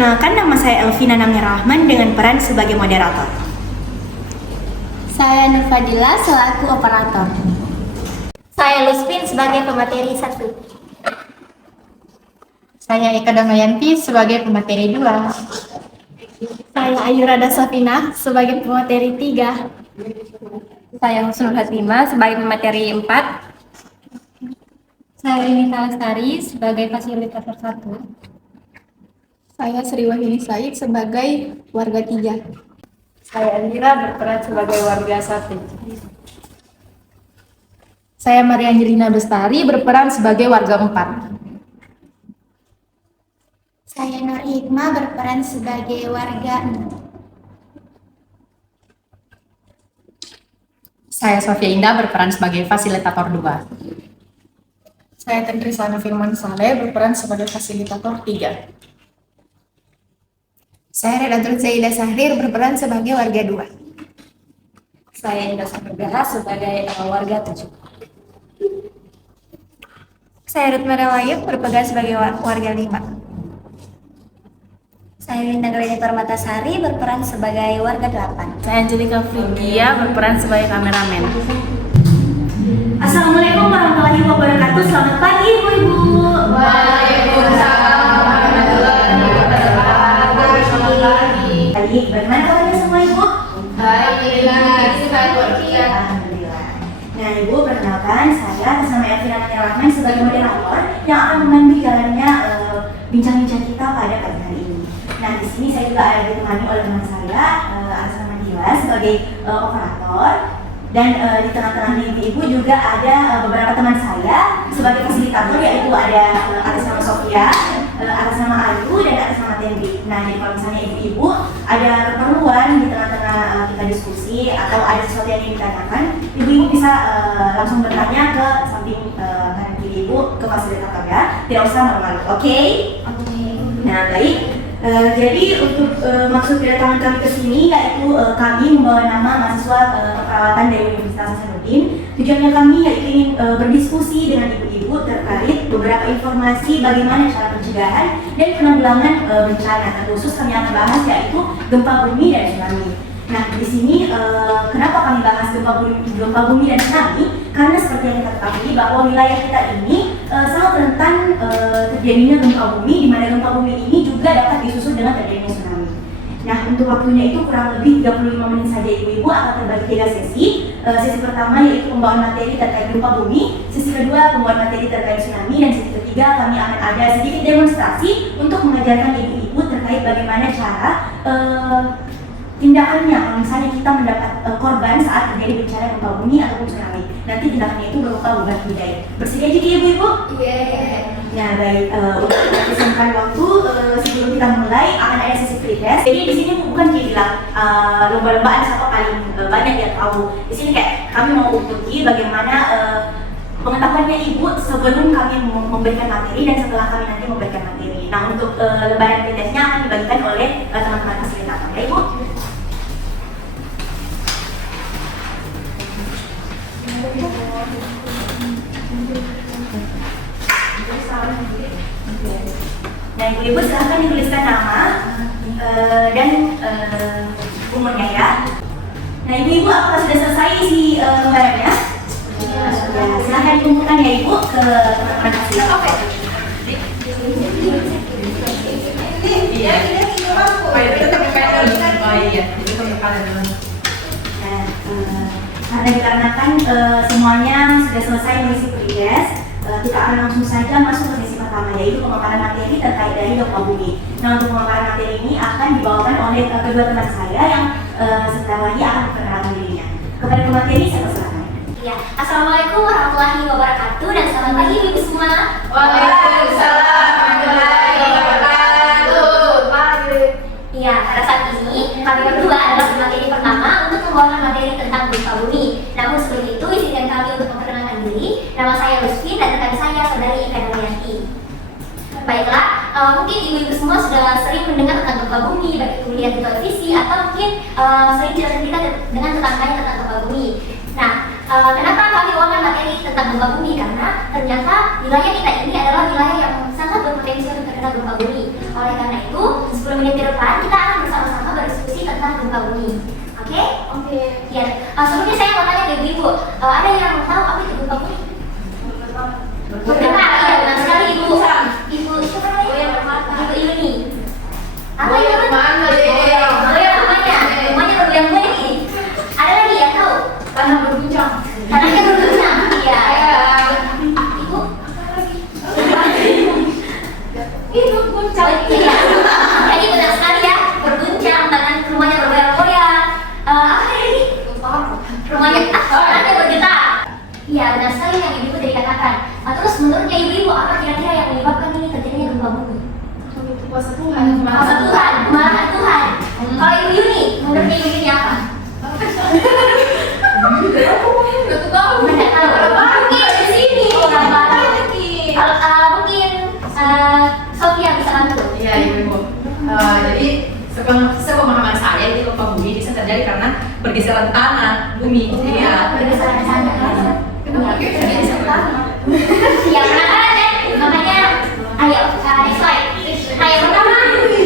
Perkenalkan, nama saya Elvina Namirahman dengan peran sebagai moderator. Saya Nurfadila selaku operator. Saya Luspin sebagai pemateri 1. Saya Eka Damayanti sebagai pemateri 2. Saya Ayurada Safina sebagai pemateri 3. Saya Husnul Hatimah sebagai pemateri 4. Saya Nita Lestari sebagai fasilitator 1. Saya Sri Wahyuni Said sebagai warga 3. Saya Andira berperan sebagai warga 1. Saya Maria Angelina Bestari berperan sebagai warga 4. Saya Nur Hikmah berperan sebagai warga 6. Saya Sofia Indah berperan sebagai fasilitator 2. Saya Tendrisana Firman Saleh berperan sebagai fasilitator 3. Saya Redatul Zaidah Sahrir berperan sebagai warga 2. Saya Indah Samudraha sebagai warga 7. Saya Ruth Merewayuk berperan sebagai warga 5. Saya Linda Greni Permatasari berperan sebagai warga 8. Saya Angelika Frigia berperan sebagai kameramen. Assalamualaikum warahmatullahi wabarakatuh. Selamat pagi Ibu-Ibu. Waalaikumsalam warahmatullahi wabarakatuh. Selamat pagi. Baik, bagaimana kabarnya semua Ibu? Baik, alhamdulillah. Alhamdulillah. Nah Ibu, perkenalkan saya atas nama Elvina Namirahman sebagai moderator yang akan memandu jalannya bincang-bincang kita pada pagi hari ini. Nah di sini saya juga ada ditemani oleh teman saya atas nama Dila sebagai operator. Dan di tengah-tengahnya ibu-ibu juga ada beberapa teman saya sebagai fasilitator, yaitu ada atas nama Sofia, atas nama Ayu, dan atas nama Tendri. Nah, jadi kalau misalnya ibu-ibu ada keperluan di tengah-tengah kita diskusi atau ada sesuatu yang ingin ditanyakan, ibu-ibu bisa langsung bertanya ke samping kanan kiri ibu, ke fasilitator ya. Tidak usah malu-malu, oke? Nah, baik. Jadi untuk maksud kedatangan kami ke sini yaitu kami membawa nama mahasiswa keperawatan dari Universitas Hasanuddin. Tujuannya kami yaitu ingin berdiskusi dengan ibu-ibu terkait beberapa informasi bagaimana cara pencegahan dan penanggulangan bencana. Terkhusus kami akan bahas yaitu gempa bumi dan tsunami. Nah, di sini kenapa kami bahas gempa bumi dan tsunami? Karena seperti yang kita ketahui bahwa wilayah kita ini sangat rentan terjadinya gempa bumi, di mana gempa bumi ini juga dapat disusul dengan terjadinya tsunami. Nah, untuk waktunya itu kurang lebih 35 menit saja ibu-ibu akan terbagi 3 sesi. Sesi pertama yaitu pembawaan materi terkait gempa bumi, sesi kedua pembawaan materi terkait tsunami, dan sesi ketiga kami akan ada sedikit demonstrasi untuk mengajarkan ibu-ibu terkait bagaimana cara tindakannya kalau misalnya kita mendapat korban saat terjadi bencana gempa bumi ataupun tsunami. Nanti tindakannya itu berupa beban budaya. Bersedia jadi ibu-ibu? Iya. Nah baik, untuk mempersingkat waktu sebelum kita mulai akan ada sesi free test. Jadi di sini bukan kayak bilang lomba-lombaan siapa paling banyak yang tahu. Di sini kayak kami mau uji bagaimana pengetahuannya ibu sebelum kami memberikan materi dan setelah kami nanti memberikan materi. Nah untuk lembaran free testnya akan dibagikan oleh teman-teman fasilitator. Ya ibu? Nah ibu-ibu silahkan dituliskan nama dan umurnya ya. Nah ibu-ibu apakah sudah selesai isi lembarannya? Ya, silahkan dikumpulkan ya ibu ke teman-teman fasilitator. Karena dikarenakan semuanya sudah selesai mengisi pre-test, kita akan langsung saja masuk ke sesi pertama, yaitu pemaparan materi terkait dari gempa bumi. Nah untuk pemaparan materi ini akan dibawakan oleh kedua teman saya yang sebentar lagi akan memperkenalkan dirinya. Kepada pemateri saya persilakan. Iya, Assalamualaikum warahmatullahi wabarakatuh dan selamat pagi ibu semua. Waalaikumsalam warahmatullahi wabarakatuh. Iya, pada saat ini kami berdua adalah pemateri pertama untuk membawakan materi tentang gempa bumi. Namun sebelum itu izinkan kami untuk memperkenalkan diri. Nama saya Luspin dan rekan saya saudari Eka Damayanti. Baiklah, mungkin ibu-ibu semua sudah sering mendengar tentang gempa bumi, baik itu melihat di televisi atau mungkin sering cerita dengan tetangganya tentang gempa bumi. Nah, kenapa kami bawakan materi tentang gempa bumi? Karena ternyata wilayah kita ini adalah wilayah yang sangat berpotensi untuk terkena gempa bumi. Oleh karena itu, sebelum berguncang. Iya. Jadi benar sekali ya, berguncang, tangan rumahnya bergoyang-goyang. Apa ini? Rumahnya tangannya bergetar. Iya, benar sekali yang ibu tadi katakan. Terus menurutnya ibu apa kira-kira yang menyebabkan ini terjadinya gempa bumi? Kuasa Tuhan. Kuasa Tuhan, kemarahan Tuhan. Kalau ibu Yuni, menurutnya ibu Yuni apa? Gak tahu. Tidak tahu. Mungkin di sini. Kalau mungkin Sofia bisa bantu. Iya, Ibu. Jadi sepemahaman saya itu gempa bumi bisa terjadi karena pergeseran tanah bumi. Iya. Pergeseran tanah. Kenapa pergeseran tanah? Ya penasaran kan? Makanya, ayo next slide. Nah yang pertama,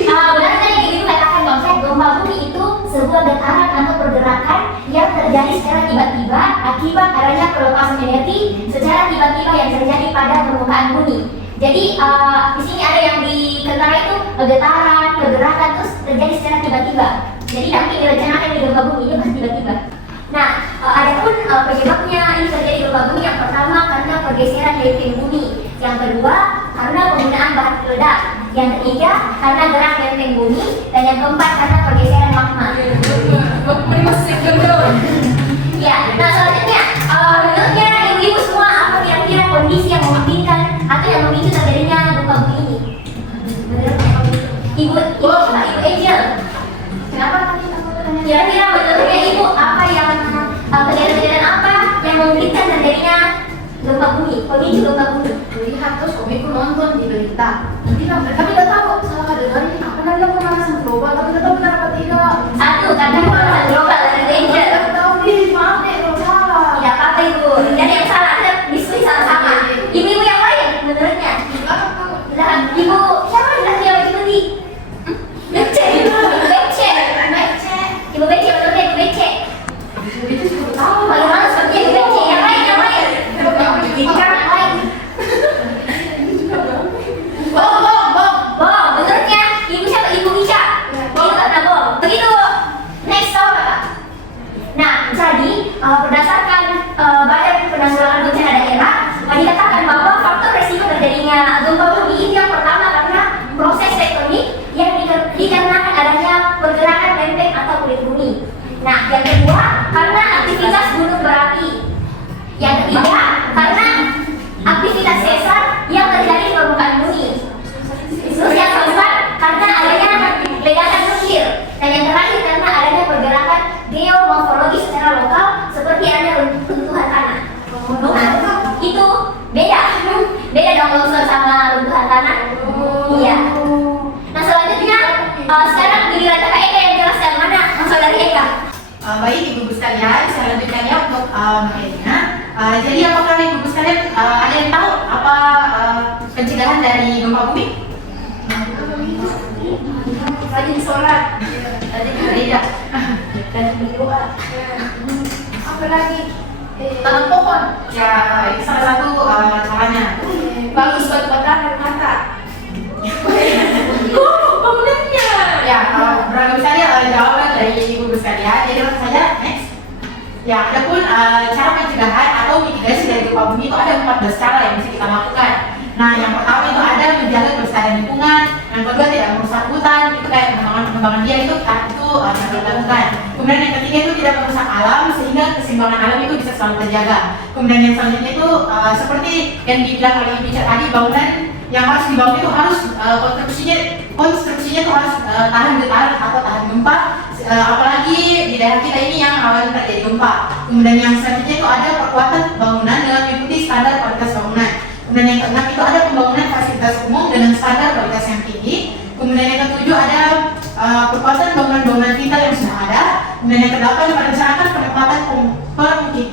benar tadi yang ibu katakan konsep gempa bumi itu sebuah getaran atau pergerakan yang terjadi secara tiba-tiba akibat adanya pelepasan energi secara tiba-tiba yang terjadi pada permukaan bumi. Jadi di sini ada yang diketahui itu getaran, pergerakan terus terjadi secara tiba-tiba. Jadi nanti direncanakan di gempa bumi itu pasti tiba-tiba. Nah, adapun penyebabnya ini terjadi gempa bumi yang pertama karena pergeseran lempeng bumi, yang kedua karena penggunaan bahan peledak, yang ketiga karena gerak lempeng bumi, dan yang keempat karena pergeseran magma. Ya, nah selanjutnya menurutnya ibu-ibu semua apa kira-kira kondisi yang memungkinkan atau yang memicu terjadinya gempa bumi ini? Menurutnya ibu Angel, kenapa tadi kamu bertanya? Kira-kira menurutnya ibu apa yang kejadian-kejadian apa yang memungkinkan terjadinya gempa bumi, pemicu gempa bumi? Lihat terus suamiku nonton di berita. Nanti tapi nggak tahu salah dengerin apa namanya pemanasan global, tapi nggak tahu benar apa tidak. Satu, karena pemanasan global dari Angel. Nggak tahu nih, maaf deh kalau salah. Tidak apa-apa ibu, dan yang salah ada diskusi sama-sama. Ibu-ibu yang lain menurutnya? Lah, ibu siapa yang ibu tadi? Becek. Ibu Becek, menurutnya ibu Becek. Itu sudah tahu. Bagaimana seperti ibu Becek? Yang lain. Yang lain. Bom, menurutnya ibu siapa? Ibu Misha. Ibu karena bom. Begitu. Next tahun apa? Nah, jadi berdasarkan Badan Penanggulangan Bencana Daerah, dikatakan bahwa faktor resiko terjadinya gempa bumi ini yang pertama karena proses tektonik yang dikarenakan adanya pergerakan lempeng atau kulit bumi. Nah, yang kedua karena aktivitas gunung berapi. Yang ketiga karena aktivitas sesar yang terjadi di permukaan bumi. Terus yang keempat karena adanya ledakan nuklir. Dan yang terakhir karena adanya pergerakan geomorfologi secara lokal seperti ada runtuhan tanah. Nah, itu beda dong longsor sama runtuhan tanah. Iya. Nah selanjutnya sekarang giliran kakak Eka yang jelaskan, mana saudari Eka? Baik ibu-ibu sekalian, selanjutnya untuk materinya. Jadi apakah ibu-ibu sekalian ada yang tahu apa pencegahan dari gempa bumi? Rajin sholat. Tidak. Dan berdoa. Apa lagi? Tanam pohon. Ya, itu salah satu caranya. Bagus buat air mata. Bangunannya. Ya, beragam sekali jawaban dari ibu-ibu sekalian. Jadi langsung saja next. Ya, adapun cara pencegahan atau mitigasi dari gempa bumi itu ada 14 cara yang bisa kita lakukan. Nah, yang pertama itu ada menjaga kelestarian lingkungan, yang kedua tidak merusak hutan, itu kayak pengembangan dia itu harus kita lakukan. Kemudian yang ketiga itu tidak merusak alam sehingga keseimbangan alam itu bisa selalu terjaga. Kemudian yang selanjutnya itu seperti yang dibilang oleh Ibu tadi, bangunan yang harus dibangun itu harus konstruksinya itu harus tahan getaran atau tahan gempa, apalagi di daerah kita ini yang rawan terjadi gempa. Kemudian yang selanjutnya itu ada perkuatan bangunan dengan mengikuti standar kualitas bangunan. Kemudian yang keenam itu ada pembangunan fasilitas umum dengan standar kualitas yang tinggi. Kemudian yang ketujuh ada perkuatan bangunan-bangunan vital yang sudah ada. Kemudian yang kedelapan merencanakan penempatan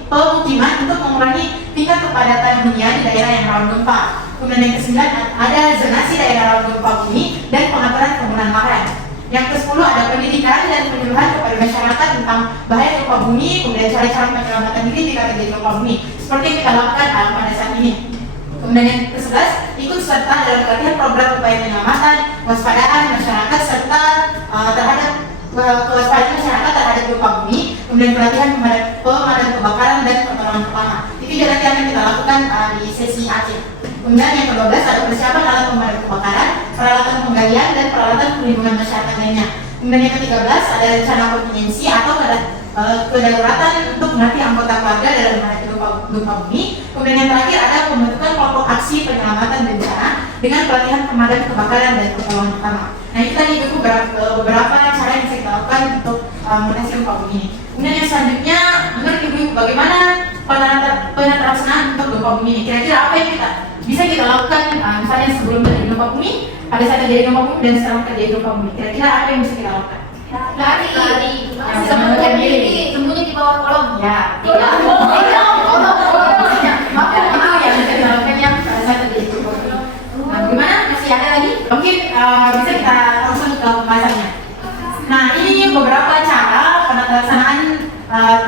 pemukiman untuk mengurangi tingkat kepadatan hunian di daerah yang rawan gempa. Kemudian yang kesembilan ada zonasi daerah rawan gempa bumi dan pengaturan penggunaan lahan. Yang ke-10 ada pendidikan dan penyuluhan kepada masyarakat tentang bahaya gempa bumi, kemudian cara-cara penyelamatan diri jika terjadi gempa bumi, seperti yang kita lakukan pada saat ini. Kemudian yang ke-11, ikut serta dalam pelatihan program upaya penyelamatan, waspadaan masyarakat serta terhadap kewaspadaan masyarakat terhadap gempa bumi, kemudian pelatihan pemadam kebakaran dan pertolongan pertama. Itu juga nanti akan kita lakukan di sesi akhir. Kemudian yang ke-12 ada persiapan alat pemadam kebakaran, peralatan perlindungan masyarakat lainnya. Kemudian yang ke-13 ada rencana kontingensi atau kedaruratan untuk melatih anggota keluarga dalam menghadapi gempa bumi. Kemudian yang terakhir ada pembentukan kelompok aksi penyelamatan bencana dengan pelatihan pemadam kebakaran dan pertolongan pertama. Nah itu tadi itu beberapa cara yang bisa kita lakukan untuk mengatasi gempa bumi ini. Kemudian yang selanjutnya, menurut Ibu bagaimana pelaksanaan untuk gempa bumi ini? Kira-kira apa yang bisa kita lakukan misalnya sebelum terjadi gempa bumi, pada saat terjadi gempa bumi dan setelah terjadi gempa bumi? Kira-kira apa yang bisa kita lakukan? Lari, sembunyi diri. sembunyi di bawah kolong. Ya, Tidak. itu yang bisa kita lakukan yang pada saat terjadi gempa bumi. Nah, gimana? Masih ada lagi? Mungkin bisa kita langsung ke pembahasannya. Nah, ini beberapa cara pelaksanaan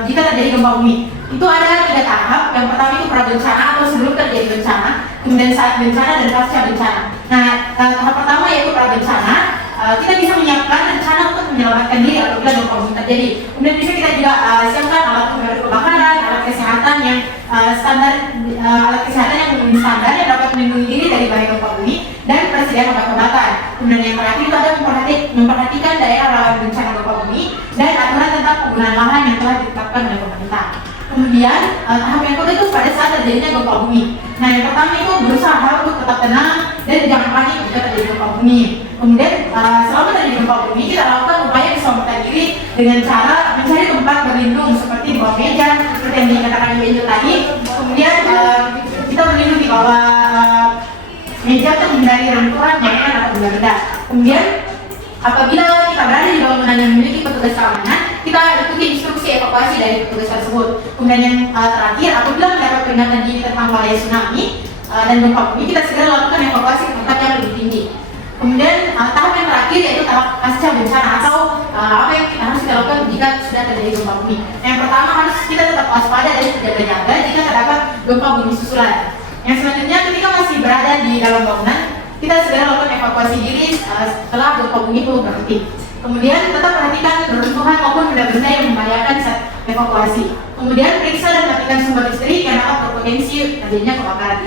jika terjadi gempa bumi. Itu ada 3 tahap. Yang pertama itu prabencana atau sebelum terjadi bencana, kemudian saat bencana dan pasca bencana. Nah, tahap pertama yaitu prabencana. Kita bisa menyiapkan rencana untuk menyelamatkan diri apabila gempa bumi terjadi. Kemudian bisa kita juga siapkan alat pemadam kebakaran, alat kesehatan yang standar, alat kesehatan yang memenuhi standar yang dapat melindungi diri dari bahaya gempa bumi dan persediaan obat-obatan. Kemudian yang terakhir itu ada memperhatikan daerah rawan bencana gempa bumi dan aturan tentang penggunaan lahan yang telah ditetapkan oleh pemerintah. Kemudian tahap yang kedua itu pada saat terjadinya gempa bumi. Nah yang pertama itu berusaha untuk tetap tenang dan jangan panik jika terjadi gempa bumi. Kemudian selama terjadi gempa bumi kita lakukan upaya keselamatan diri dengan cara mencari tempat berlindung seperti di bawah meja seperti yang dikatakan Ibu tadi. Kemudian kita berlindung di bawah meja untuk menghindari runtuhan, bangunan atau benda-benda. Kemudian apabila kita berada di bangunan yang memiliki petugas keamanan, kita ikuti instruksi evakuasi dari petugas tersebut. Kemudian yang terakhir, apabila mendapat peringatan dini tentang bahaya tsunami dan gempa bumi, kita segera lakukan evakuasi ke tempat yang lebih tinggi. Kemudian tahap yang terakhir yaitu tahap pasca bencana atau apa yang kita harus kita lakukan jika sudah terjadi gempa bumi. Yang pertama harus kita tetap waspada dan berjaga-jaga jika terdapat gempa bumi susulan. Yang selanjutnya ketika masih berada di dalam bangunan, kita segera lakukan evakuasi diri setelah gempa bumi itu berhenti. Kemudian tetap perhatikan reruntuhan maupun benda-benda yang membahayakan saat evakuasi. Kemudian periksa dan matikan sumber listrik yang dapat berpotensi terjadinya kebakaran.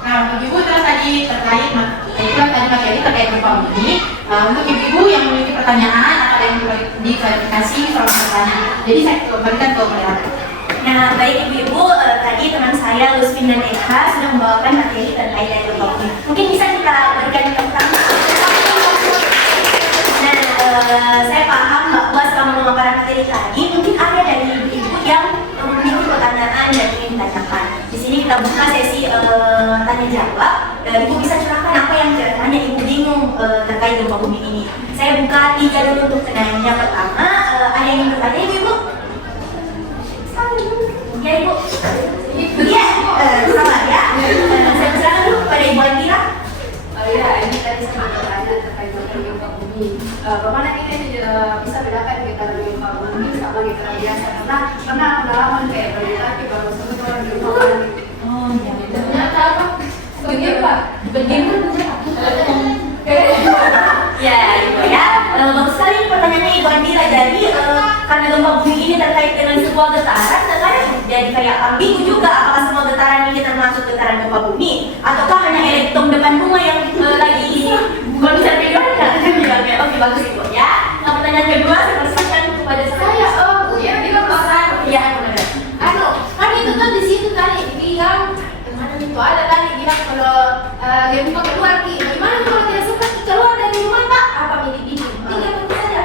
Nah, Ibu terus tadi terkait materi terkait gempa bumi. Untuk ibu-ibu yang memiliki pertanyaan atau yang perlu diklarifikasi selamat bertanya. Jadi saya kembalikan ke moderator. Nah, baik ibu-ibu, tadi teman saya Lusfin dan Eka sudah membawakan materi terkait dengan gempa bumi. Mungkin bisa kita berikan yang pertama. Nah, saya paham bahwa selama memaparan materi tadi mungkin ada dari ibu-ibu yang memiliki pertanyaan dan ingin ditanyakan. Di sini kita buka sesi tanya jawab. Ibu bisa curahkan apa yang kiranya ibu bingung terkait gempa bumi ini. Saya buka 3 dulu untuk pertanyaan. Yang pertama, ada yang ingin bertanya ibu? Ya ibu. Iya, sabar ya. Saya persilakan dulu kepada Ibu Andira. Ya, ini tadi saya mau tanya terkait dengan gempa bumi. Bagaimana kita bisa bedakan kita gempa bumi sama gempa biasa? Karena pernah pengalaman kayak berita baru sebut orang gempa bumi. Oh, ya. Ternyata apa? Begini. Ya, ibu ya. Bagus sekali pertanyaannya Ibu Andira. Jadi karena gempa bumi ini terkait dengan sebuah getaran, terkadang jadi kayak ambigu juga. Apakah semua getaran ini termasuk getaran gempa bumi, ataukah hanya elektron depan rumah yang lagi kalau bisa dibilangkan? Oke, bagus ibu ya. Nah, pertanyaan kedua saya persilakan kepada saya. Ya, dia pesan. Iya, benar. Kan itu kan di situ tadi bilang mana itu ada tadi bilang kalau dia buka keluar ki, gimana kalau tidak suka keluar dari rumah pak? Apa ini? Tinggal begitu saja.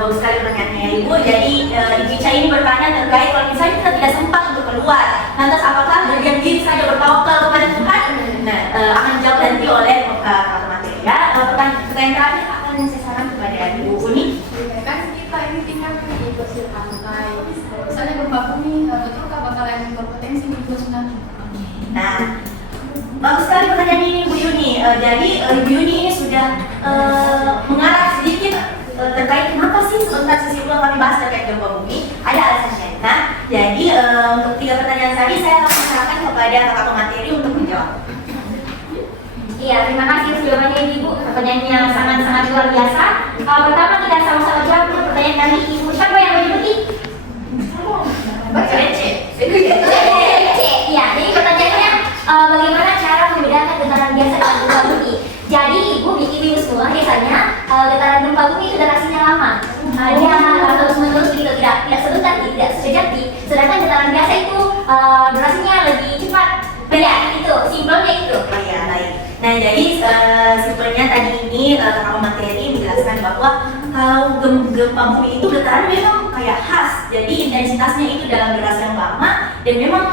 Bagus sekali pertanyaannya ibu. Jadi Ibu Ica ini bertanya terkait kalau misalnya kita tidak sempat untuk keluar, lantas apakah berdiam diri saja bertawakal kepada Tuhan? Nah, akan dijawab nanti oleh kakak materi ya. Pertanyaan terakhir akan saya saran kepada Ibu Uni. Kan kita ini tinggal di pesisir pantai. Misalnya gempa bumi, betulkah bakalan berpotensi untuk tsunami? Nah, bagus sekali pertanyaan ini Bu Yuni. Jadi Ibu Yuni ini sudah mengarah sedikit terkait kenapa sih sebentar sesi dulu kami bahas terkait gempa bumi. Ada alasannya. Nah, jadi untuk 3 pertanyaan tadi saya akan serahkan kepada kakak pemateri untuk menjawab. Iya, terima kasih sudah banyak Ibu. Pertanyaan yang sangat-sangat luar biasa. Pertama kita sama-sama jawab dulu pertanyaan dari Ibu. Siapa yang menyebut? Baca C. Iya, jadi pertanyaannya bagaimana cara membedakan getaran biasa dengan gempa bumi? Jadi ibu-ibu semua biasanya getaran gempa bumi itu durasinya lama. Dia terus-menerus gitu, tidak sebentar, tidak sejati. Sedangkan getaran biasa itu durasinya lebih cepat. Ya, itu simpelnya itu. Oh ya, baik. Nah, jadi simpelnya tadi ini kakak materi menjelaskan bahwa kalau gempa bumi itu getaran memang kayak khas, jadi intensitasnya itu dalam durasi yang lama dan memang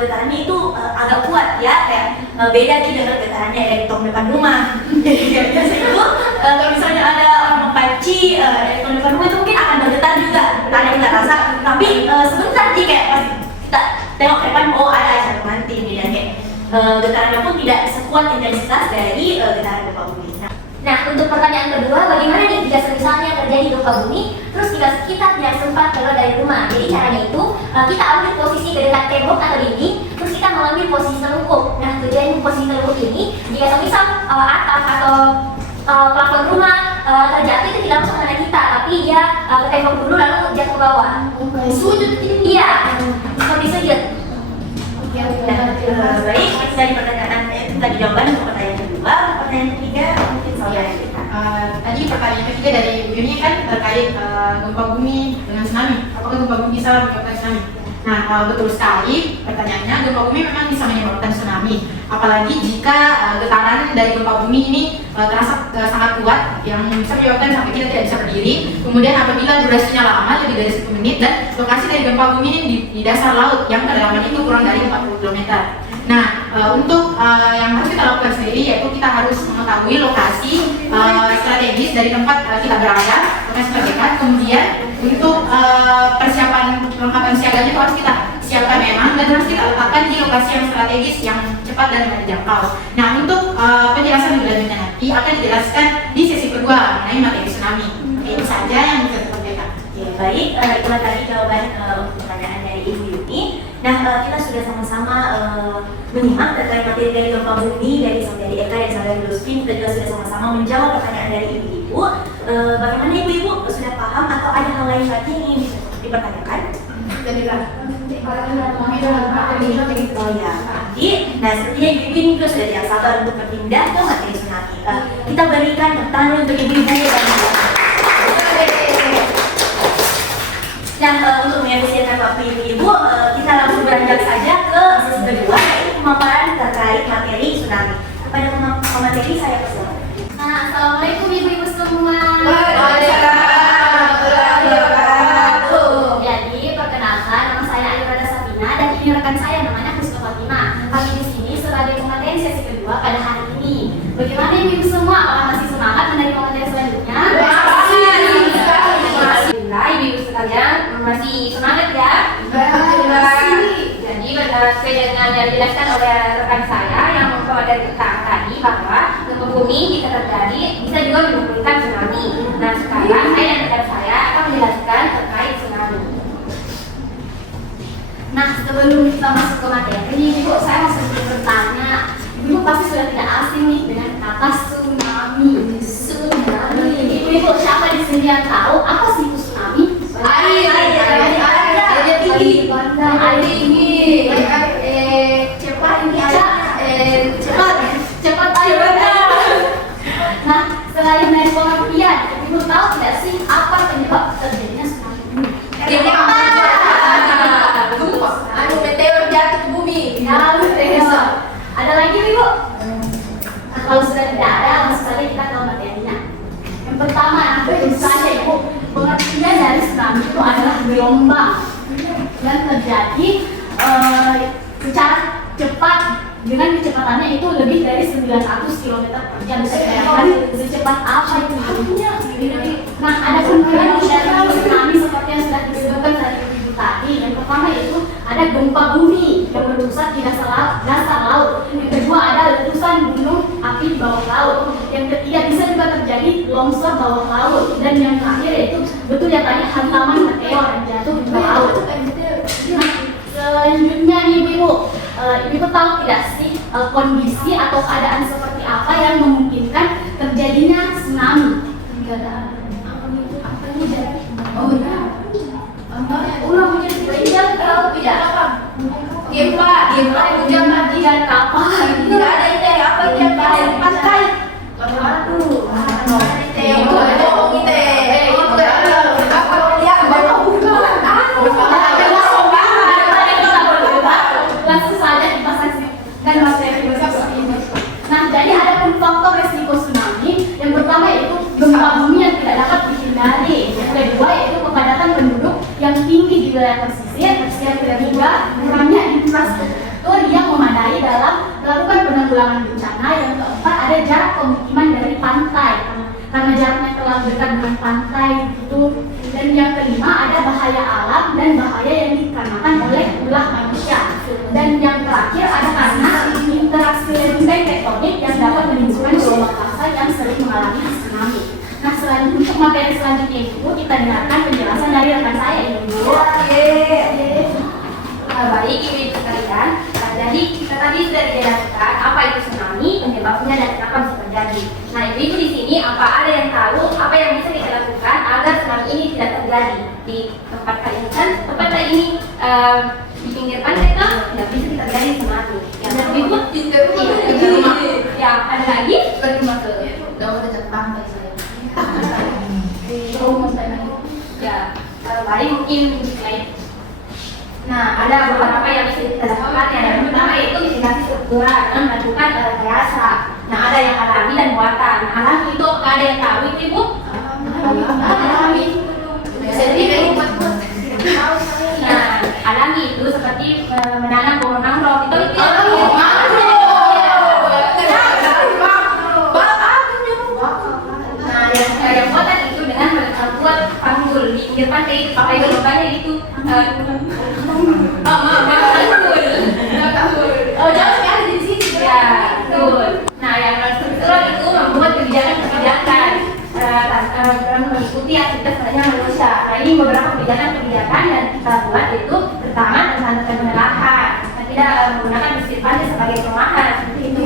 getarannya itu agak kuat ya, kayak beda sih dengan getarannya dari tong depan rumah. Jadi biasa itu kalau misalnya ada orang mempanci dari tong depan rumah itu mungkin akan bergetar juga, ada yang nggak rasa, tapi sebentar sih kayak pas kita tengok ke depan, oh ada acara nanti nih, dan kayak getarannya pun tidak sekuat intensitas dari getaran gempa bumi. Nah, untuk pertanyaan kedua, bagaimana nih jika misalnya terjadi gempa bumi, terus jika kita tidak sempat keluar dari rumah? Jadi caranya itu, kita ambil posisi ke dekat tembok atau dinding, terus kita mengambil posisi terlungkup. Nah, tujuan posisi terlungkup ini, jika misal atap atau plafon rumah terjatuh, itu tidak langsung kena kita, tapi dia ke tembok dulu lalu jatuh ke bawah. Sujud gitu? Iya, seperti sujud. Baik, itu dari pertanyaan itu tadi jawaban untuk pertanyaan kedua. Pertanyaan ketiga mungkin saya Tadi pertanyaan ketiga dari Ibu Yuni kan terkait gempa bumi dengan tsunami. Apakah gempa bumi bisa menyebabkan tsunami? Nah, betul sekali pertanyaannya, gempa bumi memang bisa menyebabkan tsunami. Apalagi jika getaran dari gempa bumi ini terasa sangat kuat yang bisa menyebabkan sampai kita tidak bisa berdiri. Kemudian apabila durasinya lama lebih dari 1 menit dan lokasi dari gempa bumi ini di dasar laut yang kedalaman itu kurang dari 40 km. Nah, untuk yang harus kita lakukan sendiri yaitu kita harus mengetahui lokasi strategis dari tempat kita berada, lokasi terdekat. Kemudian untuk perlengkapan siaganya itu harus kita siapkan memang dan harus kita letakkan di lokasi yang strategis yang cepat dan mudah dijangkau. Nah, untuk penjelasan lebih lanjutnya nanti akan dijelaskan di sesi kedua mengenai materi tsunami. Ini saja yang bisa disampaikan. Ya, baik, itulah tadi jawaban untuk pertanyaan dari Ibu Yuni. Nah, kita sudah sama-sama menyimak terkait materi dari gempa bumi dari saudari Eka dan saudari Lutfi. Kita juga sudah sama-sama menjawab pertanyaan dari ibu-ibu. Bagaimana ibu-ibu sudah paham atau ada hal lain lagi yang ingin dipertanyakan? Oh ya, Adi. Nah, sepertinya ibu-ibu ini juga sudah tidak sabar untuk berpindah ke materi tsunami. Kita berikan tangan untuk ibu-ibu dan untuk mengefisienkan waktu ibu-ibu, kita langsung beranjak saja ke sesi kedua, yaitu pemaparan terkait materi tsunami. Kepada pemateri saya persilakan. Nah, assalamualaikum ibu-ibu semua. Jadi perkenalkan, nama saya Ayu Rada Sabina dan ini rekan saya namanya Husna Fatimah. Kami di sini sebagai pemateri sesi kedua pada hari ini. Bagaimana ibu-ibu semua? Apakah masih semangat menerima materi selanjutnya? Ibu-ibu sekalian masih semangat ya? Jadi sesuai dengan yang dijelaskan oleh rekan saya yang membawa dari tadi bahwa gempa bumi jika terjadi bisa juga menimbulkan tsunami. Nah, sekarang saya dan rekan saya akan menjelaskan terkait tsunami. Nah, sebelum kita masuk ke materi, ibu saya masih bertanya, ibu pasti sudah tidak asing nih dengan kata tsunami. Ibu siapa di sini yang tahu apa sih itu tsunami? Air tinggi, cepat air. Nah, selain dari pengertian, ibu tahu tidak sih apa penyebab terjadinya tsunami? Meteor jatuh ke bumi. Ada lagi ibu? Nah, kalau sudah tidak ada, langsung saja kita ke materinya. Yang pertama, tentu saja ibu, pengertian dari tsunami itu adalah gelombang yang terjadi secara cepat dengan kecepatannya itu lebih dari 900 km per jam. Bisa bayangkan secepat apa itu? Nah, ada kemudian dari tsunami seperti yang sudah disebutkan tadi ibu tadi. Yang pertama itu ada gempa bumi yang berpusat di dasar laut. Yang kedua ada letusan gunung api di bawah laut. Yang ketiga bisa juga terjadi longsor bawah laut. Dan yang terakhir yaitu betul yang tadi hantaman meteor yang jatuh di bawah laut. Nah, selanjutnya nih ibu, ibu tahu tidak sih kondisi atau keadaan seperti apa yang memungkinkan terjadinya tsunami? Oh ya, ulang menjadi tidak tahu tidak apa? Gempa hujan tadi dan kapan? Tidak ada ini apa yang pantai? Waduh. wilayah pesisir, yang ketiga kurangnya infrastruktur yang memadai dalam melakukan penanggulangan bencana, yang keempat ada jarak pemukiman dari pantai karena jaraknya terlalu dekat dengan pantai gitu, dan yang kelima ada bahaya alam dan bahaya yang dikarenakan oleh ulah manusia, dan yang terakhir ada karena interaksi lempeng tektonik yang dapat menimbulkan gelombang pasang yang sering mengalami tsunami. Nah, untuk materi selanjutnya itu kita dengarkan penjelasan dari rekan saya Ibu. Baik, ibu-ibu sekalian. Jadi kita tadi sudah dijelaskan apa itu tsunami, penyebabnya dan kenapa bisa terjadi. Nah, ibu-ibu di sini apa ada yang tahu apa yang bisa kita lakukan agar tsunami ini tidak terjadi di tempat kalian? Kan tempat ini di pinggir pantai kan tidak bisa terjadi tsunami. Yang ibu di rumah. Ya, ada lagi? Berima ke jauh dekat pantai saya. Ya, baik mungkin slide. Nah, ada beberapa yang bisa kita lakukan. Yang pertama itu mitigasi struktural dengan melakukan rekayasa. Nah, ada yang alami dan buatan. Nah, alami itu ada yang tahu itu Ibu? Alami. Nah, alami itu seperti menanam pohon mangrove itu Nah, yang buatan itu dengan membuat panggul di pinggir pantai, pakai gelombangnya itu Jangan sekali di sini. ya, betul. Nah, yang struktural itu membuat kebijakan-kebijakan mengikuti aktivitas manusia. Nah, ini beberapa kebijakan yang kita buat itu pertama tentang penelahan. Nah, tidak menggunakan pesisir pantai sebagai perumahan seperti itu.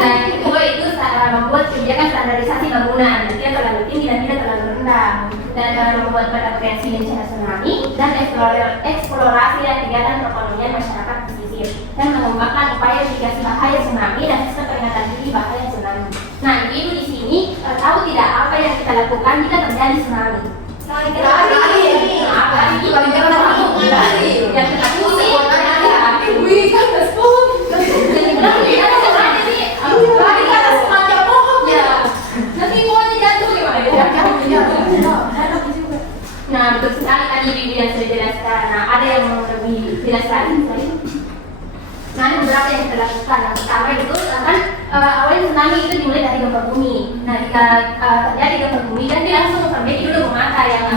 Dan kedua itu membuat kebijakan standarisasi bangunan, tidak terlalu tinggi dan tidak terlalu rendah, dan membuat potensi bencana tsunami dan eksplorasi dan kegiatan perekonomian masyarakat pesisir, dan mengembangkan upaya mitigasi bahaya tsunami dan sistem peringatan dini bahaya tsunami. Nah, ibu di sini tahu tidak apa yang kita lakukan jika terjadi tsunami? Nah, betul sekali tadi Bibi yang sudah jelaskan. Nah, ada yang mau lebih jelas lagi misalnya? Nah, ada beberapa yang kita lakukan. Yang pertama itu kan awalnya tsunami itu dimulai dari gempa bumi. Nah, jika terjadi gempa bumi dan dia langsung sampai di ujung mata yang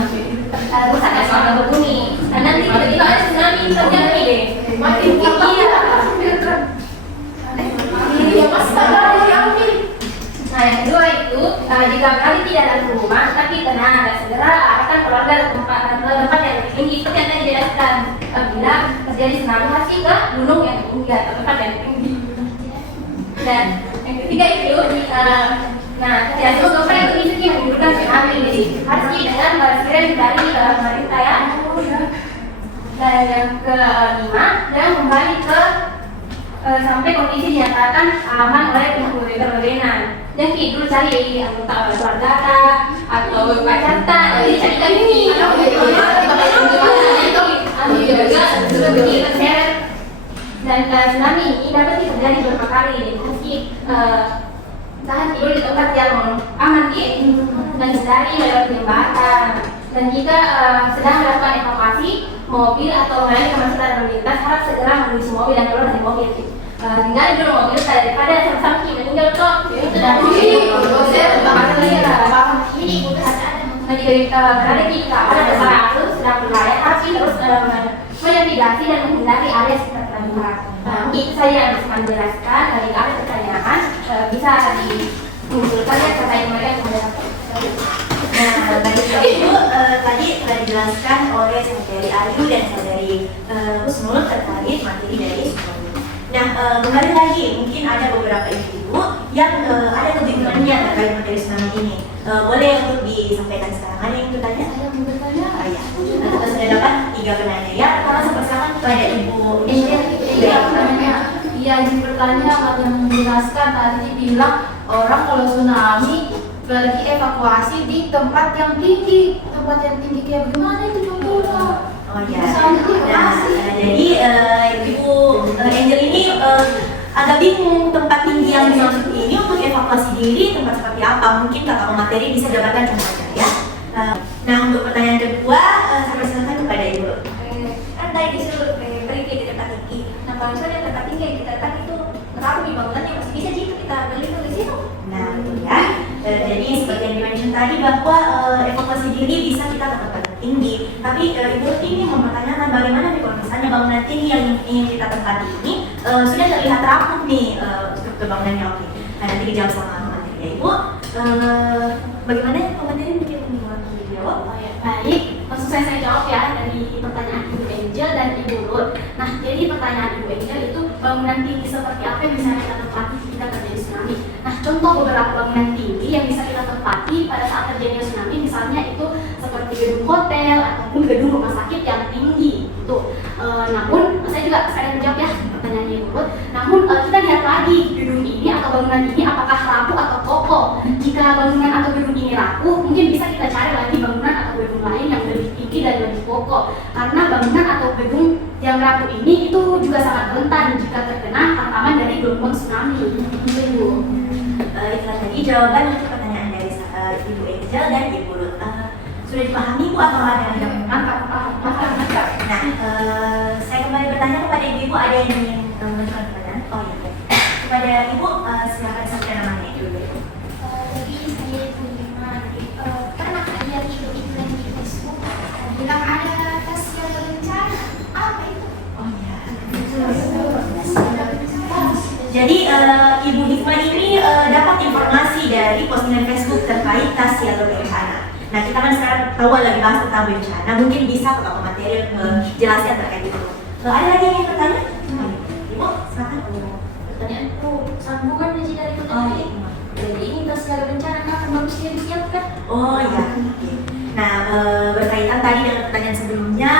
rusaknya soal gempa bumi. Dan nanti tiba-tiba ada tsunami terjadi deh. Nah, yang kedua itu jika berada tidak dalam rumah tapi tenang dan segera arahkan keluarga ke tempat yang lebih tinggi seperti yang tadi dijelaskan. Bila terjadi tsunami pasti ke gunung yang tinggi atau tempat yang tinggi. Dan yang ketiga itu nah, kejadian sumber yang bisa menimbulkan tsunami, jadi harus dengan siren dari pemerintah ya. Dan yang kelima, dan kembali ke sampai kondisi dinyatakan aman oleh pihak berwenang. Dan dulu cari anggota keluarga atau pacar jadi carikan ini dan tsunami ini dapat terjadi beberapa kali, meski tahan tidur di tempat yang aman dan hindari melewati jembatan. Dan jika sedang melakukan evakuasi mobil atau mengalami kemacetan lalu lintas, harap segera menuju mobil dan keluar dari mobil. Tinggal dulu mobil daripada sampai meninggal kok. Itu dari ini berada di kawasan dasar arus sedang berlayar, tapi terus menavigasi dan menghindari area sekitar pelabuhan. Itu saja yang bisa kami jelaskan. Jika ada pertanyaan bisa dimunculkan ya terkait mereka kemudian. Nah, baik Ibu, tadi telah dijelaskan oleh saudari Ayu dan saudari Husnul terkait materi dari tsunami. Nah, kembali lagi, mungkin ada beberapa ibu yang ada kebingungannya terkait materi tsunami ini. Boleh untuk disampaikan sekarang. Ada yang bertanya? Ada yang bertanya? Ya. Nah, kita sudah dapat 3 penanya ya. Langsung persilakan kepada Ibu. Iya, izin bertanya, yang menjelaskan tadi bilang orang kalau tsunami pergi evakuasi di tempat yang tinggi. Tempat yang tinggi kayak gimana itu contohnya? Oh ya. Nah, jadi Ibu Angel ini agak bingung tempat tinggi yang dimaksud ini untuk evakuasi diri tempat seperti apa. Mungkin kakak materi bisa dapatkan contohnya ya. Nah, untuk pertanyaan kedua, saya persilakan kepada Ibu. Kan tadi disuruh beri di tempat tinggi. Nah, kalau misalnya tempat tinggi yang kita letak itu rapuh di bangunannya masih bisa gitu kita beli tulis itu. Nah, betul ya. Jadi seperti yang dimention tadi bahwa evakuasi diri bisa kita ke tempat tinggi. Tapi Ibu ini mempertanyakan bagaimana nih kalau misalnya bangunan tinggi yang ingin kita tempati ini sudah terlihat rapuh nih struktur bangunannya. Oke. Nah, nanti dijawab sama materi ya Ibu. Bagaimana komentarnya mungkin dijawab? Oh ya, baik, langsung saya jawab ya dari pertanyaan Ibu Angel dan Ibu Ruth. Nah, jadi pertanyaan Ibu Angel itu bangunan tinggi seperti apa yang bisa kita tempati jika terjadi tsunami? Nah, contoh beberapa bangunan tinggi yang bisa kita tempati pada saat terjadinya tsunami, misalnya itu seperti gedung hotel ataupun gedung rumah sakit yang tinggi. Tuh. Namun, saya juga sekalian menjawab ya pertanyaan Ibu Ruth. Namun, kita lihat lagi gedung ini atau bangunan ini apakah rapuh atau kokoh. Jika bangunan atau gedung ini rapuh, mungkin bisa kita cari lagi bangunan atau gedung lain yang lebih tinggi dan lebih kokoh. Karena bangunan atau gedung yang rapuh ini itu juga sangat rentan jika terkena hantaman dari gelombang tsunami. Itu. Itulah tadi jawaban untuk pertanyaan dari Ibu Angel dan Ibu Ruth. Sudah dipahami Bu atau ada yang Mantap. Nah, saya kembali bertanya kepada Ibu, ada yang ingin mengajukan pertanyaan? Oh iya. Kepada Ibu, silakan sampaikan namanya dulu. Jadi saya punya pernah lihat itu iklan di Facebook bilang ada tes siaga bencana. Apa itu? Oh iya. Jadi Ibu Hikmah ini dapat informasi dari postingan Facebook terkait tas siaga bencana. Nah, kita kan sekarang tahu lagi bahas tentang bencana, mungkin bisa ke materi jelaskan terkait itu. Ada lagi yang ingin bertanya? Ibu, silakan. Pertanyaanku sambungan aja dari Oh pertanyaan. iya. Jadi ini tas siaga bencana kapan manusia disiapkan? Oh iya. Oke. Nah, berkaitan tadi dengan pertanyaan sebelumnya,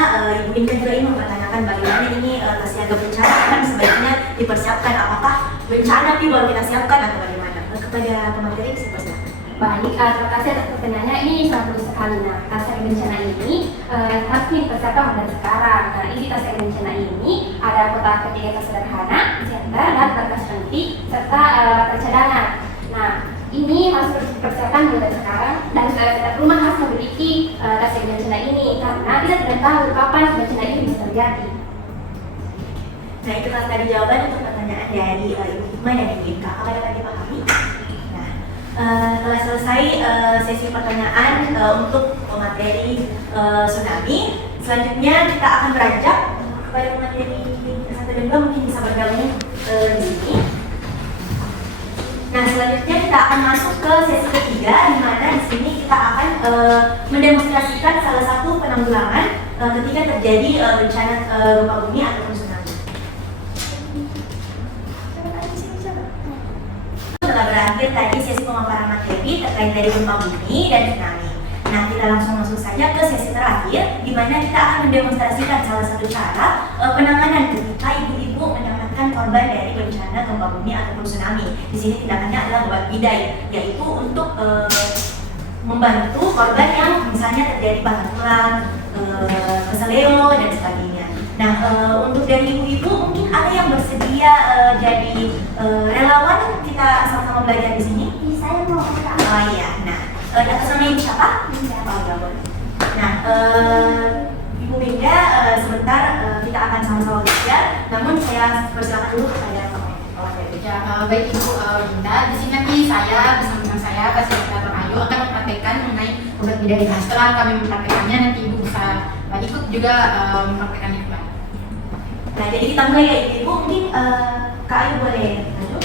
Ibu Inka juga ingin mempertanyakan bagaimana ini tas siaga bencana kan sebaiknya dipersiapkan. Apakah bencana nih baru kita siapkan atau bagaimana? Kepada pemateri saya persilakan. Baik, terima kasih atas pertanyaannya. Ini sangat bagus sekali. Nah, tas siaga bencana ini harus dipersiapkan dari sekarang. Nah, isi tas siaga bencana ini ada kotak ketiga sederhana, senter, dan kertas cantik, serta baterai cadangan. Nah, ini harus dipersiapkan mulai dari sekarang dan setiap rumah harus memiliki tas siaga bencana ini karena kita tidak tahu kapan bencana ini bisa terjadi. Nah, itu tadi jawaban untuk pertanyaan dari Ibu Hikmah dan Ibu Inka. Apakah dapat dipahami? Telah selesai sesi pertanyaan untuk materi tsunami. Selanjutnya kita akan beranjak kepada materi 1 dan 2, mungkin bisa bergabung di sini. Nah, selanjutnya kita akan masuk ke sesi ketiga, di mana di sini kita akan mendemonstrasikan salah satu penanggulangan ketika terjadi bencana gempa bumi ataupun tsunami. Telah berakhir tadi sesi pemaparan materi terkait dari gempa bumi dan tsunami. Nah, kita langsung masuk saja ke sesi terakhir, di mana kita akan mendemonstrasikan salah satu cara penanganan ketika ibu-ibu mendapatkan korban dari bencana gempa bumi ataupun tsunami. Di sini tindakannya adalah buat bidai, yaitu untuk membantu korban yang misalnya terjadi patah tulang, keseleo dan sebagainya. Nah, untuk dari ibu-ibu mungkin ada yang bersedia jadi relawan, kita sama-sama belajar di sini. Saya mau Oh iya, nah atas nama ibu siapa? Oh iya, boleh. Nah, Ibu Winda sebentar kita akan sama-sama belajar. Namun saya persilakan dulu kepada Pak. Ya, baik Ibu Winda, di sini nanti saya bersama dengan saya fasilitator Ayu akan mempraktekkan mengenai obat bidai. Nah, setelah kami mempraktekannya nanti Ibu bisa ikut juga mempraktekannya. Nah, jadi kita mulai ya Ibu. Mungkin Kak Ayu boleh maju.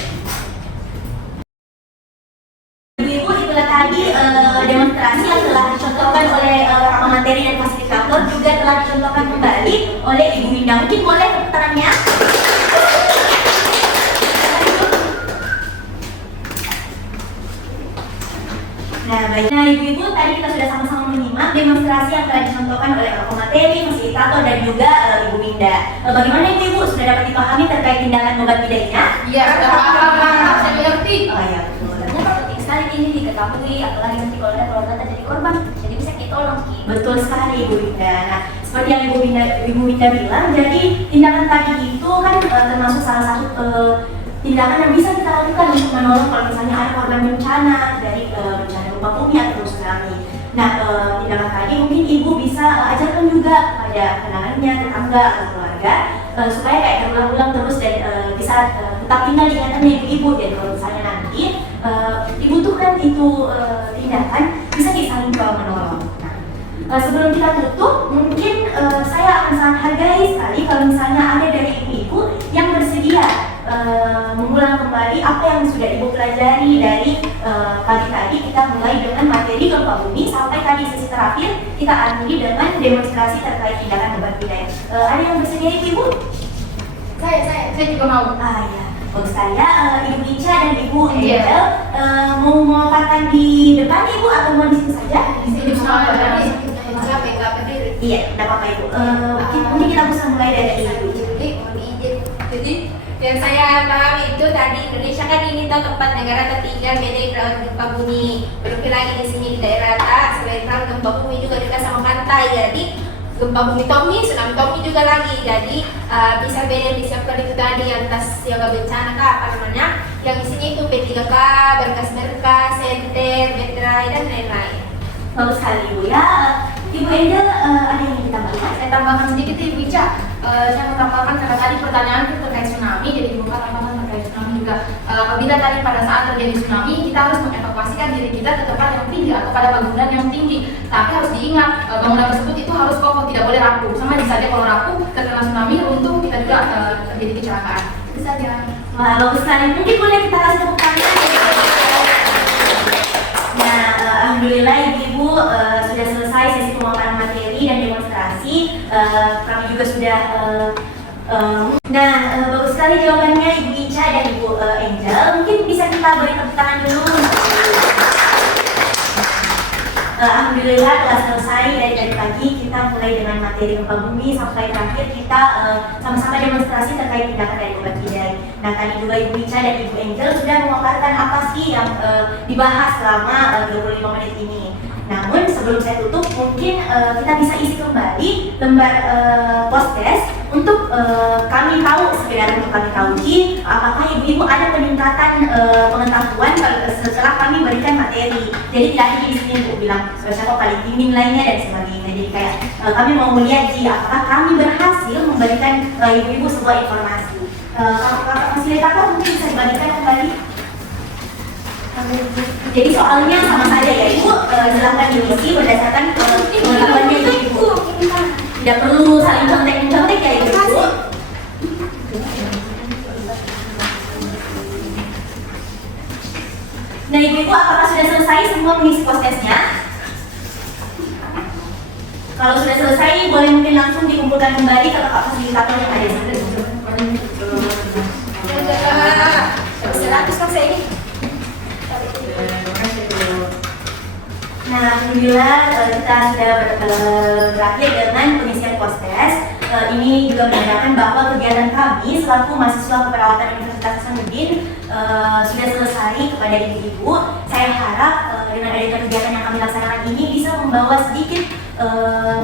Ibu, itulah tadi demonstrasi yang telah dicontohkan oleh para materi dan fasilitator, juga telah dicontohkan kembali oleh Ibu Winda. Mungkin boleh tepuk tangannya. Nah, baik. Nah, ibu-ibu, tadi kita sudah sama-sama menyimak demonstrasi yang telah dicontohkan oleh para pemateri, fasilitator, dan juga Ibu Winda. Bagaimana ibu-ibu sudah dapat dipahami terkait tindakan obat bidainya? Iya, sudah paham, saya mengerti. Oh iya, betul. Ternyata penting sekali ini diketahui, apalagi nanti kalau ada keluarga terjadi korban, jadi bisa kita tolong. Betul sekali Ibu Winda. Nah, seperti yang Ibu Winda bilang, jadi tindakan tadi itu kan termasuk salah satu tindakan yang bisa kita lakukan untuk menolong kalau misalnya ada korban bencana dari bencana gempa bumi atau tsunami. Nah, tindakan tadi bisa ajarkan juga kepada kenalannya, tetangga, atau keluarga supaya kayak terulang-ulang terus dan bisa tetap tinggal di ingatannya ibu-ibu. Dan kalau misalnya nanti dibutuhkan itu tindakan, bisa saling menolong. Sebelum kita tutup, mungkin saya akan sangat hargai sekali kalau misalnya ada dari ibu-ibu yang bersedia mengulang kembali apa yang sudah ibu pelajari dari pagi tadi. Kita mulai dengan materi gempa bumi sampai tadi sesi terakhir kita akhiri dengan demonstrasi terkait tindakan debat budaya. Ada yang bersedia ibu? Saya juga mau. Ya. Bagus sekali ya, Ibu Ica dan Ibu Angel mau memaparkan di depan Ibu atau mau di situ saja? Di sini semua ada. Iya, tidak apa-apa Ibu. Mungkin kita bisa mulai dari Ibu. Jadi yang saya pahami itu tadi Indonesia kan ini tuh tempat negara ketiga dari gempa bumi. Belum lagi di sini di daerah atas, selain gempa bumi juga dekat sama pantai. Jadi gempa bumi Tommy, tsunami Tommy juga lagi. Jadi bisa beda disiapkan itu tadi yang tas siaga bencana kah apa namanya? Yang isinya itu P3K, berkas-berkas, senter, meterai dan lain-lain. Bagus sekali Ibu ya. Ibu Angel ada yang ingin ditambahkan? Saya tambahkan sedikit Ibu Ica. Saya mau tambahkan karena tadi pertanyaan itu terkait tsunami, jadi bukan tambahan terkait tsunami juga. Apabila tadi pada saat terjadi tsunami, kita harus mengevakuasikan diri kita ke tempat yang tinggi atau pada bangunan yang tinggi. Tapi harus diingat, bangunan tersebut itu harus kokoh, tidak boleh rapuh. Sama saja kalau rapuh, terkena tsunami, runtuh, kita juga terjadi kecelakaan. Itu saja. Wah, bagus sekali. Mungkin boleh kita kasih tepuk tangan. Nah, alhamdulillah Ibu sudah selesai sesi pemaparan materi dan demonstrasi. Kami juga sudah bagus sekali jawabannya Ibu Ica dan Ibu Angel. Mungkin bisa kita beri tepuk tangan dulu. Alhamdulillah telah selesai dari pagi. Kita mulai dengan materi gempa bumi sampai terakhir kita sama-sama demonstrasi terkait tindakan dari Debat Budaya. Nah, tadi juga Ibu Ica dan Ibu Angel sudah memaparkan apa sih yang dibahas selama 25 menit ini. Namun sebelum saya tutup, mungkin kita bisa isi kembali lembar podcast untuk kami tahu, sekedar untuk kami tahu apakah ibu-ibu ada peningkatan pengetahuan setelah kami berikan materi. Jadi tidak hanya di sini ibu bilang siapa paling tinggi nilainya dan sebagainya. Jadi kayak kami mau melihat apakah kami berhasil memberikan ibu-ibu sebuah informasi. Kakak fasilitator mungkin bisa dibagikan kembali. Jadi soalnya sama saja ya Ibu, silahkan diisi berdasarkan pengetahuannya Ibu. Tidak perlu saling contek-contek ya Ibu. Nah Ibu, apakah sudah selesai semua mengisi postesnya? Kalau sudah selesai, boleh mungkin langsung dikumpulkan kembali ke kakak fasilitator yang ada di sana. Nah, alhamdulillah kita sudah berakhir dengan pengisian postes. Ini juga menandakan bahwa kegiatan kami selaku mahasiswa keperawatan Universitas Hasanuddin sudah selesai kepada ibu-ibu. Saya harap dengan adanya kegiatan yang kami laksanakan ini bisa membawa sedikit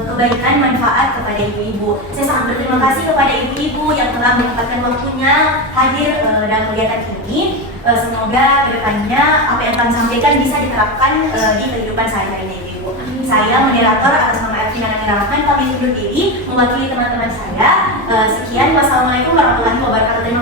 kebaikan manfaat kepada ibu-ibu. Saya sangat berterima kasih kepada ibu-ibu yang telah menyempatkan waktunya hadir dalam kegiatan ini. Semoga kedepannya apa yang kami sampaikan bisa diterapkan di kehidupan sehari-harinya ibu-ibu. Saya moderator atas nama Elvina Rahman, kami undur diri mewakili teman-teman saya. Sekian, wassalamualaikum warahmatullahi wabarakatuh.